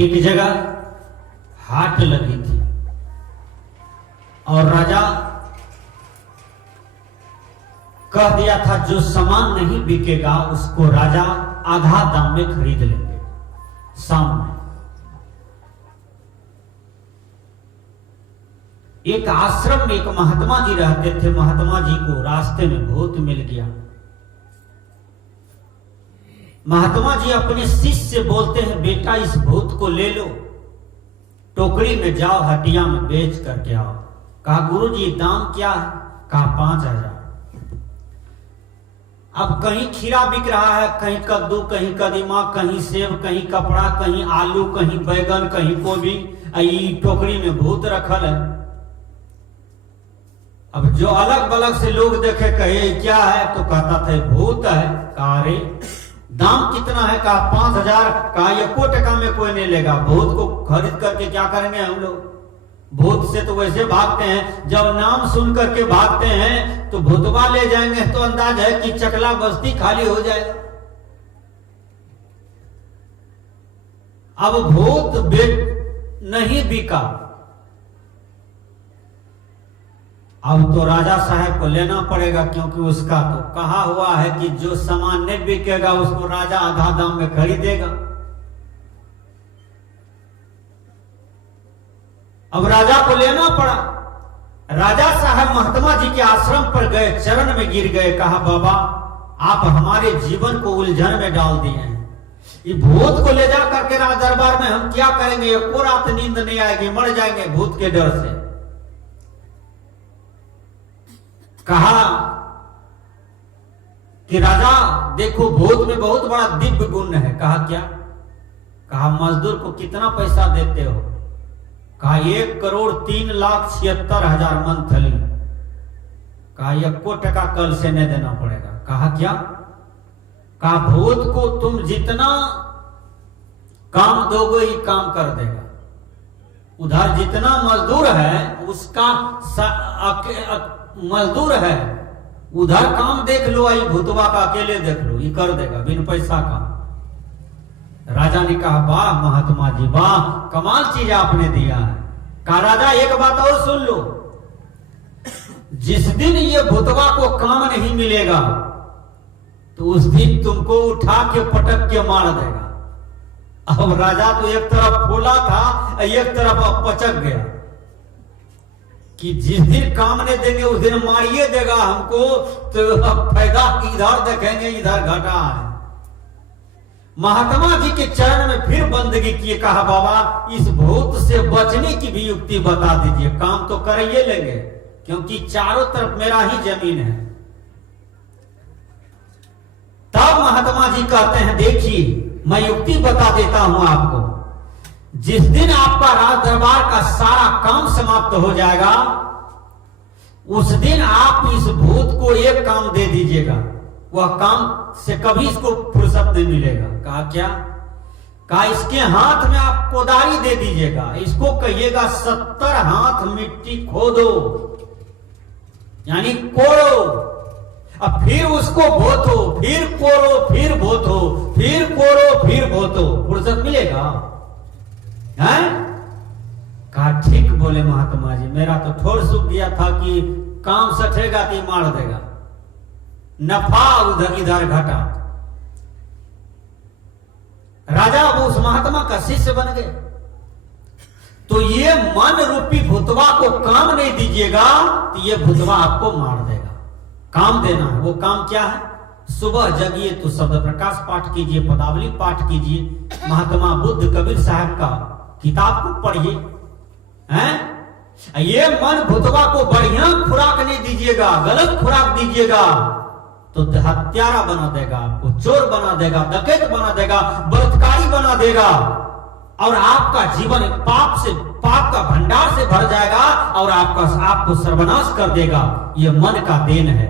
एक जगह हाट लगी थी और राजा कह दिया था जो सामान नहीं बिकेगा उसको राजा आधा दाम में खरीद लेंगे। शाम में एक आश्रम में एक महात्मा जी रहते थे। महात्मा जी को रास्ते में भूत मिल गया। महात्मा जी अपने शिष्य से बोलते हैं, बेटा इस भूत को ले लो, टोकरी में जाओ, हटिया में बेच करके आओ। कहा गुरुजी दाम क्या है? कहा 5,000। अब कहीं खीरा बिक रहा है, कहीं कद्दू, कहीं कदीमा, कहीं सेब, कहीं कपड़ा, कहीं आलू, कहीं बैगन, कहीं गोभी, टोकरी में भूत रखल है। अब जो अलग बलग से लोग देखे कहे क्या है, तो कहता था भूत है। कहा रे दाम कितना है? कहा 5,000। कहा 1 टका में कोई नहीं लेगा। भूत को खरीद करके क्या करेंगे हम लोग? भूत से तो वैसे भागते हैं, जब नाम सुन करके भागते हैं तो भूतवा ले जाएंगे तो अंदाज है कि चकला बस्ती खाली हो जाएगा। अब भूत नहीं बिका। अब तो राजा साहब को लेना पड़ेगा, क्योंकि उसका तो कहा हुआ है कि जो सामान नहीं बिकेगा उसको राजा आधा दाम में खरीदेगा। अब राजा को लेना पड़ा। राजा साहब महात्मा जी के आश्रम पर गए, चरण में गिर गए। कहा बाबा आप हमारे जीवन को उलझन में डाल दिए हैं। ये भूत को ले जा करके राज दरबार में हम क्या करेंगे? 1 रात नींद नहीं आएगी, मर जाएंगे भूत के डर से। कहा कि राजा देखो भूत में बहुत बड़ा दिव्य गुण है। कहा क्या? कहा मजदूर को कितना पैसा देते हो? कहा 1,03,76,000 मंथली। कहा 1 टका कल से नहीं देना पड़ेगा। कहा क्या? कहा भूत को तुम जितना काम दोगे ही काम कर देगा। उधर जितना मजदूर है उसका मजदूर है, उधर काम देख लो, आई भूतवा का अकेले देख लो, ये कर देगा बिन पैसा का। राजा ने कहा वाह महात्मा जी वाह, कमाल चीज आपने दिया है। कहा राजा एक बात और सुन लो, जिस दिन ये भूतवा को काम नहीं मिलेगा तो उस दिन तुमको उठा के पटक के मार देगा। अब राजा तो एक तरफ फूला था, एक तरफ पचक गया कि जिस दिन काम नहीं देंगे उस दिन मारिए देगा हमको, तो अब फायदा इधर देखेंगे इधर घाटा है। महात्मा जी के चरण में फिर बंदगी किए। कहा बाबा इस भूत से बचने की भी युक्ति बता दीजिए, काम तो कर ही लेंगे क्योंकि चारों तरफ मेरा ही जमीन है। तब महात्मा जी कहते हैं देखिए मैं युक्ति बता देता हूं आपको। जिस दिन आपका राज दरबार का सारा काम समाप्त हो जाएगा उस दिन आप इस भूत को एक काम दे दीजिएगा, वह काम से कभी इसको फुर्सत नहीं मिलेगा। कहा क्या? कहा इसके हाथ में आप कोदारी दे दीजिएगा, इसको कहिएगा 70 हाथ मिट्टी खोदो, यानी कोड़ो, अब फिर उसको भोतो, फिर कोड़ो, फिर भोतो, फिर कोड़ो, फिर भोतो, फुर्सत मिलेगा? है? कहा ठीक बोले महात्मा जी, मेरा तो ठोर सूख गया था कि काम सठेगा तो मार देगा, नफा उधर इधर घटा। राजा वो उस महात्मा का शिष्य बन गए। तो ये मन रूपी भूतवा को काम नहीं दीजिएगा तो ये भूतवा आपको मार देगा। काम देना है, वो काम क्या है? सुबह जगिए तो शब्द प्रकाश पाठ कीजिए, पदावली पाठ कीजिए, महात्मा बुद्ध कबीर साहब का किताब को पढ़िए। हैं? ये मन भूतवा को बढ़िया खुराक नहीं दीजिएगा, गलत खुराक दीजिएगा तो हत्यारा बना देगा, आपको चोर बना देगा, डकैत बना देगा, बलात्कारी बना देगा और आपका जीवन पाप का भंडार से भर जाएगा और आपको सर्वनाश कर देगा। ये मन का देन है।